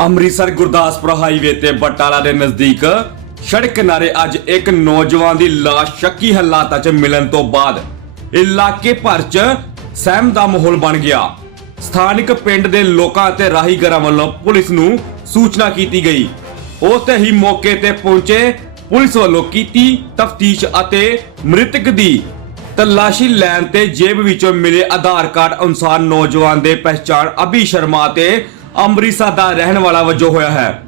Amritsar Gurdaspur highway ਤੇ ਬਟਾਲਾ ਦੇ ਨਜ਼ਦੀਕ ਸੜਕ ਕਿਨਾਰੇ ਅੱਜ ਇੱਕ ਨੌਜਵਾਨ ਦੀ ਲਾਸ਼ ਸ਼ੱਕੀ ਹਾਲਾਤਾਂ 'ਚ ਮਿਲਣ ਤੋਂ ਬਾਅਦ ਇਲਾਕੇ ਭਰ 'ਚ ਸਹਿਮ ਦਾ ਮਾਹੌਲ ਬਣ ਗਿਆ। ਸਥਾਨਕ ਪਿੰਡ ਦੇ ਲੋਕਾਂ ਅਤੇ ਰਾਹੀਗਰਾਂ ਵੱਲੋਂ ਪੁਲਿਸ ਨੂੰ ਸੂਚਨਾ ਕੀਤੀ ਗਈ। ਉਸੇ ਹੀ ਮੌਕੇ ਤੇ ਪਹੁੰਚੇ ਪੁਲਿਸ ਵੱਲੋਂ ਕੀਤੀ ਤਫਤੀਸ਼ ਅਤੇ ਮ੍ਰਿਤਕ ਦੀ ਤਲਾਸ਼ੀ ਲੈਣ ਤੇ ਜੇਬ ਵਿੱਚੋਂ ਮਿਲੇ ਆਧਾਰ ਕਾਰਡ ਅਨੁਸਾਰ ਨੌਜਵਾਨ ਦੇ ਪਹਿਚਾਣ ਅਭੀ ਸ਼ਰਮਾ ਤੇ ਅੰਮ੍ਰਿਤਸਰ ਦਾ ਰਹਿਣ ਵਾਲਾ ਵਜੋਂ ਹੋਇਆ ਹੈ।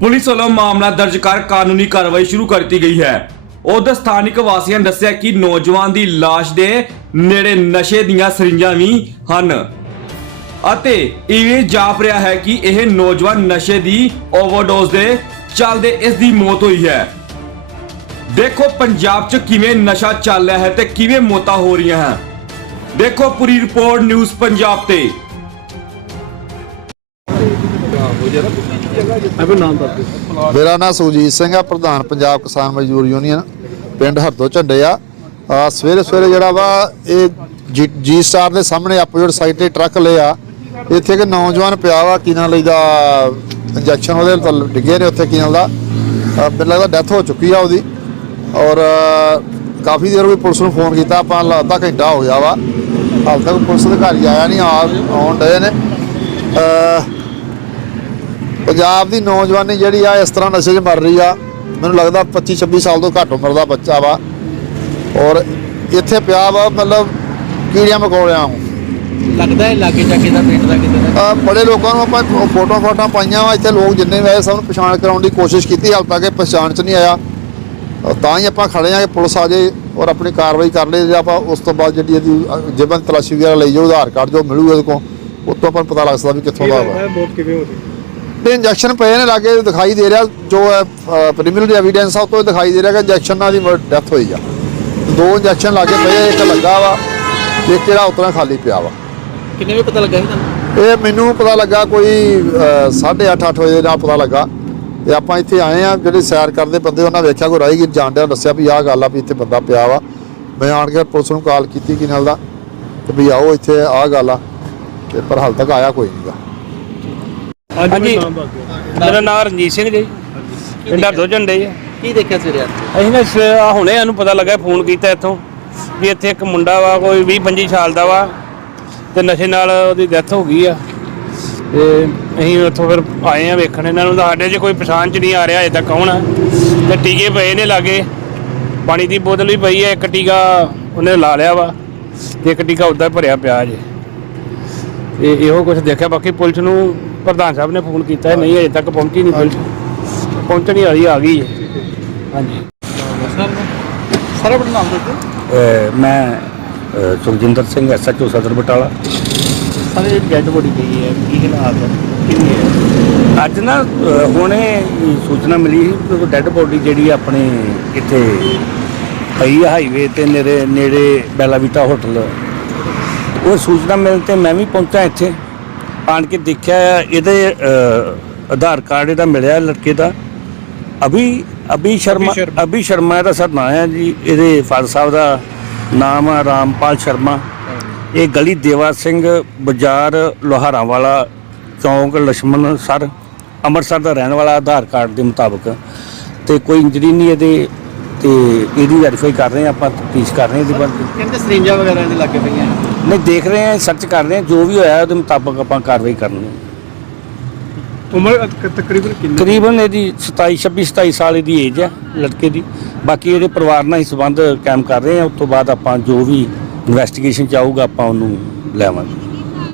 ਪੁਲਿਸ ਵੱਲੋਂ ਮਾਮਲਾ ਦਰਜ ਕਰ ਕਾਨੂੰਨੀ ਕਾਰਵਾਈ ਸ਼ੁਰੂ ਕਰ ਦਿੱਤੀ ਗਈ ਹੈ। ਉਧਰ ਸਥਾਨਿਕ ਵਾਸੀਆਂ ਨੇ ਦੱਸਿਆ ਕਿ ਨੌਜਵਾਨ ਦੀ ਲਾਸ਼ ਦੇ ਨੇੜੇ ਨਸ਼ੇ ਦੀਆਂ ਸਰਿੰਜਾਂ ਵੀ ਹਨ। ਅਤੇ ਇਹ ਜਾਪ ਰਿਹਾ ਹੈ ਕਿ ਇਹ ਨੌਜਵਾਨ ਨਸ਼ੇ ਦੀ ਓਵਰਡੋਜ਼ ਦੇ ਚੱਲਦੇ ਇਸ ਦੀ ਮੌਤ ਹੋਈ ਹੈ। ਦੇਖੋ ਪੰਜਾਬ 'ਚ ਕਿਵੇਂ ਨਸ਼ਾ ਚੱਲ ਰਿਹਾ ਹੈ ਤੇ ਕਿਵੇਂ ਮੌਤਾਂ ਹੋ ਰਹੀਆਂ ਹਨ। ਦੇਖੋ ਪੂਰੀ ਰਿਪੋਰਟ ਨਿਊਜ਼ ਪੰਜਾਬ ਤੇ। ਅਬੇ ਨਾਮ ਦੱਸ ਦਿਓ। ਮੇਰਾ ਨਾਮ ਸੁਜੀਤ ਸਿੰਘ ਆ, ਪ੍ਰਧਾਨ ਪੰਜਾਬ ਕਿਸਾਨ ਮਜ਼ਦੂਰ ਯੂਨੀਅਨ, ਪਿੰਡ ਹਰਦੋ ਝੰਡੇ ਆ ਆ ਸਵੇਰੇ ਸਵੇਰੇ ਜਿਹੜਾ ਵਾ, ਇਹ ਜੀ- ਜੀ ਸਟਾਰ ਦੇ ਸਾਹਮਣੇ ਆਪੋਜ਼ਿਟ ਸਾਈਡ ਤੇ ਟਰੱਕ ਲਿਆ ਇੱਥੇ ਇੱਕ ਨੌਜਵਾਨ ਪਿਆ ਵਾ ਕੀ ਨਾਲ ਲਈਦਾ ਇੰਜੈਕਸ਼ਨ ਉਹਦੇ ਡਿੱਗੇ ਨੇ ਉੱਥੇ ਕੀ ਦਾ। ਅਹ ਮੈਨੂੰ ਲੱਗਦਾ ਡੈਥ ਹੋ ਚੁੱਕੀ ਆ ਉਹਦੀ। ਔਰ, ਕਾਫੀ ਦੇਰ ਵੀ ਪੁਲਿਸ ਨੂੰ ਫੋਨ ਕੀਤਾ, ਆਪਾਂ ਲ- ਅੱਧਾ ਘੰਟਾ ਹੋ ਗਿਆ ਵਾ। ਹਾਲ ਤੱਕ ਪੁਲਿਸ ਅਧਿਕਾਰੀ ਆਇਆ ਨਹੀਂ ਆਉਣ ਡਏ ਨੇ। ਪੰਜਾਬ ਦੀ ਨੌਜਵਾਨੀ ਜਿਹੜੀ ਆ ਇਸ ਤਰ੍ਹਾਂ ਨਸ਼ੇ 'ਚ ਮਰ ਰਹੀ ਆ। ਮੈਨੂੰ ਲੱਗਦਾ 25 26 ਸਾਲ ਤੋਂ ਘੱਟ ਉਮਰ ਦਾ ਬੱਚਾ ਵਾ। ਔਰ ਇੱਥੇ ਪਿਆ ਵਾ ਮਤਲਬ ਕੀੜਿਆਂ ਮਕੌੜਿਆਂ ਨੂੰ ਲੱਗਦਾ ਹੈ ਲਾਗੇ ਜਾ ਕੇ ਦਾ ਪਿੰਡ ਦਾ ਕਿਤੇ ਦਾ? ਆ ਬੜੇ ਲੋਕਾਂ ਨੂੰ ਆਪਾਂ ਫੋਟੋ ਫੋਟਾਂ ਪਾਈਆਂ ਵਾ ਇੱਥੇ ਲੋਕ ਜਿੰਨੇ ਵੀ ਆਏ ਸਭ ਨੂੰ ਪਛਾਣ ਕਰਾਉਣ ਦੀ ਕੋਸ਼ਿਸ਼ ਕੀਤੀ ਹਾਲ ਤੱਕ ਪਛਾਣ 'ਚ ਨਹੀਂ ਆਇਆ। ਤਾਂ ਹੀ ਆਪਾਂ ਖੜੇ ਆ ਕਿ ਪੁਲਿਸ ਆ ਜੇ ਔਰ ਆਪਣੀ ਕਾਰਵਾਈ ਕਰ ਲੇ ਜੇ ਆਪਾਂ ਉਸ ਤੋਂ ਬਾਅਦ ਜਿਹੜੀ ਇਹਦੀ ਦੀ ਤਲਾਸ਼ੀ ਵਗੈਰਾ ਲਈ ਜਾਓ ਆਧਾਰ ਕਾਰਡ ਜੋ ਮਿਲੂਗਾ ਇਹਦੇ ਕੋਲ ਉਹ ਤੋਂ ਆਪਾਂ ਨੂੰ ਪਤਾ ਲੱਗ ਸਕਦਾ ਵੀ ਕਿੱਥੋਂ ਦਾ ਵਾ। ਬਹੁਤ ਕਿਵੇਂ ਹੋ। ਤੇ ਇੰਜੈਕਸ਼ਨ ਪਏ ਨੇ ਲਾਗੇ ਦਿਖਾਈ ਦੇ ਰਿਹਾ ਜੋ ਪ੍ਰੀਮਿਨਰੀ ਐਵੀਡੈਂਸ ਆ ਉਹ ਤੋਂ ਦਿਖਾਈ ਦੇ ਰਿਹਾ ਕਿ ਇੰਜੈਕਸ਼ਨ ਨਾਲ ਦੀ ਡੈਥ ਹੋਈ ਆ। ਦੋ ਇੰਜੈਕਸ਼ਨ ਲਾਗੇ ਪਏ ਇੱਕ ਲੱਗਾ ਵਾ ਤੇ ਇੱਕ ਜਿਹੜਾ ਉਤਰਾ ਖਾਲੀ ਪਿਆ ਵਾ। ਕਿੰਨੇ ਵੇ ਪਤਾ ਲੱਗਾ ਸੀ ਤੁਹਾਨੂੰ? ਇਹ ਮੈਨੂੰ ਪਤਾ ਲੱਗਾ ਕੋਈ 8:30 ਅੱਠ ਵਜੇ ਦਾ ਪਤਾ ਲੱਗਾ। ਤੇ ਆਪਾਂ ਇੱਥੇ ਆਏ ਆ ਜਿਹੜੇ ਸੈਰ ਕਰਦੇ ਬੰਦੇ ਉਹਨਾਂ ਵੇਖਿਆ ਕੋਈ ਰਾਹੀ ਜਾਣਦਿਆਂ ਦੱਸਿਆ ਵੀ ਆਹ ਗੱਲ ਆ ਵੀ ਇੱਥੇ ਬੰਦਾ ਪਿਆ ਵਾ। ਮੈਂ ਆਣ ਕੇ ਪੁਲਿਸ ਨੂੰ ਕਾਲ ਕੀਤੀ ਕਿ ਨਾਲ ਦਾ ਤੇ ਵੀ ਆਓ ਇੱਥੇ ਆਹ ਗੱਲ ਆ ਤੇ ਪਰ ਹਾਲ ਤੱਕ ਆਇਆ ਕੋਈ ਨਹੀਂਗਾ ਹਾਂਜੀ। ਮੇਰਾ ਨਾਮ ਰਣਜੀਤ ਸਿੰਘ ਜੀ। ਪਿੰਡਾਂ ਦੋ ਝੰਡੇ ਜੀ। ਕੀ ਦੇਖਿਆ ਸਵੇਰੇ ਅਸੀਂ ਨਾ ਸ- ਆਹ ਹੁਣੇ ਸਾਨੂੰ ਪਤਾ ਲੱਗਾ ਫੋਨ ਕੀਤਾ ਇੱਥੋਂ ਵੀ ਇੱਥੇ ਇੱਕ ਮੁੰਡਾ ਵਾ ਕੋਈ 20 25 ਸਾਲ ਦਾ ਵਾ ਤੇ ਨਸ਼ੇ ਨਾਲ ਉਹਦੀ ਡੈਥ ਹੋ ਗਈ ਆ। ਤੇ ਅਸੀਂ ਉੱਥੋਂ ਫਿਰ ਆਏ ਆ ਵੇਖਣ ਇਹਨਾਂ ਨੂੰ ਤਾਂ ਸਾਡੇ 'ਚ ਕੋਈ ਪਛਾਣ 'ਚ ਨਹੀਂ ਆ ਰਿਹਾ ਅਜੇ ਤੱਕ ਕੌਣ ਆ। ਤੇ ਟੀਕੇ ਪਏ ਨੇ ਲਾਗੇ ਪਾਣੀ ਦੀ ਬੋਤਲ ਵੀ ਪਈ ਹੈ ਇੱਕ ਟੀਕਾ ਉਹਨੇ ਲਾ ਲਿਆ ਵਾ ਤੇ ਇੱਕ ਟੀਕਾ ਉੱਦਾਂ ਭਰਿਆ ਪਿਆ ਜੇ। ਤੇ ਇਹੋ ਕੁਝ ਦੇਖਿਆ ਬਾਕੀ ਪੁਲਿਸ ਨੂੰ ਪ੍ਰਧਾਨ ਸਾਹਿਬ ਨੇ ਫੋਨ ਕੀਤਾ ਹੈ, ਨਹੀਂ ਅਜੇ ਤੱਕ ਪਹੁੰਚੀ ਨਹੀਂ ਪੁਲਿਸ ਪਹੁੰਚਣੀ ਵਾਲੀ ਆ ਗਈ ਹੈ। ਹਾਂਜੀ। ਸਾਰਾ ਬੜਾ ਨਾਮ ਦੱਸ। ਮੈਂ ਸੁਖਜਿੰਦਰ ਸਿੰਘ ਐਸਐਚਓ ਸਦਰ ਬਟਾਲਾ। ਸਾਰੇ ਡੈਡ ਬੋਡੀ ਪਈ ਹੈ ਕੀ ਹਾਲਾਤ ਹੈ ਕਿੰਨੀ ਹੈ? ਅੱਜ ਨਾ ਹੁਣੇ ਸੂਚਨਾ ਮਿਲੀ ਸੀ ਕਿ ਡੈੱਡ ਬੋਡੀ ਜਿਹੜੀ ਆਪਣੇ ਇੱਥੇ ਪਈ ਹਾਈਵੇ ਤੇ ਨੇੜੇ ਨੇੜੇ ਬੈਲਾਵੀਟਾ ਹੋਟਲ ਉਹ ਸੂਚਨਾ ਮਿਲਣ ਤੇ ਮੈਂ ਵੀ ਪਹੁੰਚਾ ਇੱਥੇ। ਆਣ ਕੇ ਦੇਖਿਆ ਇਹਦੇ ਆਧਾਰ ਕਾਰਡ ਇਹਦਾ ਮਿਲਿਆ ਲੜਕੇ ਦਾ ਅਭੀ ਅਭੀ ਸ਼ਰਮਾ ਅਭੀ ਸ਼ਰਮਾ। ਇਹਦਾ ਸਰ ਨਾਂ ਹੈ ਜੀ ਇਹਦੇ ਫਾਦਰ ਸਾਹਿਬ ਦਾ ਨਾਮ ਹੈ ਰਾਮਪਾਲ ਸ਼ਰਮਾ। ਇਹ ਗਲੀ ਦੇਵਾ ਸਿੰਘ ਬਾਜ਼ਾਰ ਲੋਹਾਰਾਂ ਵਾਲਾ ਚੌਂਕ ਲక్ష్ਮਣ ਸਰ ਅੰਮ੍ਰਿਤਸਰ ਦਾ ਰਹਿਣ ਵਾਲਾ ਆਧਾਰ ਕਾਰਡ ਦੇ ਮੁਤਾਬਕ। ਤੇ ਕੋਈ ਇੰਜਰੀ ਨਹੀਂ ਇਹਦੇ ਤੇ ਇਹਦੀ ਵੈਰੀਫਾਈ ਕਰ ਰਹੇ ਆਪਾਂ ਤਫਤੀਸ਼ ਕਰ ਰਹੇ ਇਹਦੀ ਬੰਦ ਕਹਿੰਦੇ ਸਰਿੰਜਾਂ ਵਗੈਰਾ ਦੇ ਲੱਗੇ ਪਈਆਂ। ਨਹੀਂ ਦੇਖ ਰਹੇ ਹਾਂ ਸਰਚ ਕਰ ਰਹੇ ਹਾਂ ਜੋ ਵੀ ਹੋਇਆ ਉਹਦੇ ਮੁਤਾਬਕ ਆਪਾਂ ਕਾਰਵਾਈ ਕਰਨੀ ਹੈ। ਉਮਰ ਤਕਰੀਬਨ ਕਿੰਨੀ? ਤਕਰੀਬਨ ਇਹਦੀ 27 26 27 ਸਾਲ ਦੀ ਏਜ ਹੈ ਲੜਕੇ ਦੀ। ਬਾਕੀ ਇਹਦੇ ਪਰਿਵਾਰ ਨਾਲ ਹੀ ਸੰਬੰਧ ਕਾਇਮ ਕਰ ਰਹੇ ਹਾਂ ਉਸ ਤੋਂ ਬਾਅਦ ਆਪਾਂ ਜੋ ਵੀ ਇਨਵੈਸਟੀਗੇਸ਼ਨ ਚਾਹੂਗਾ ਆਪਾਂ ਉਹਨੂੰ ਲੈਵਾਂਗੇ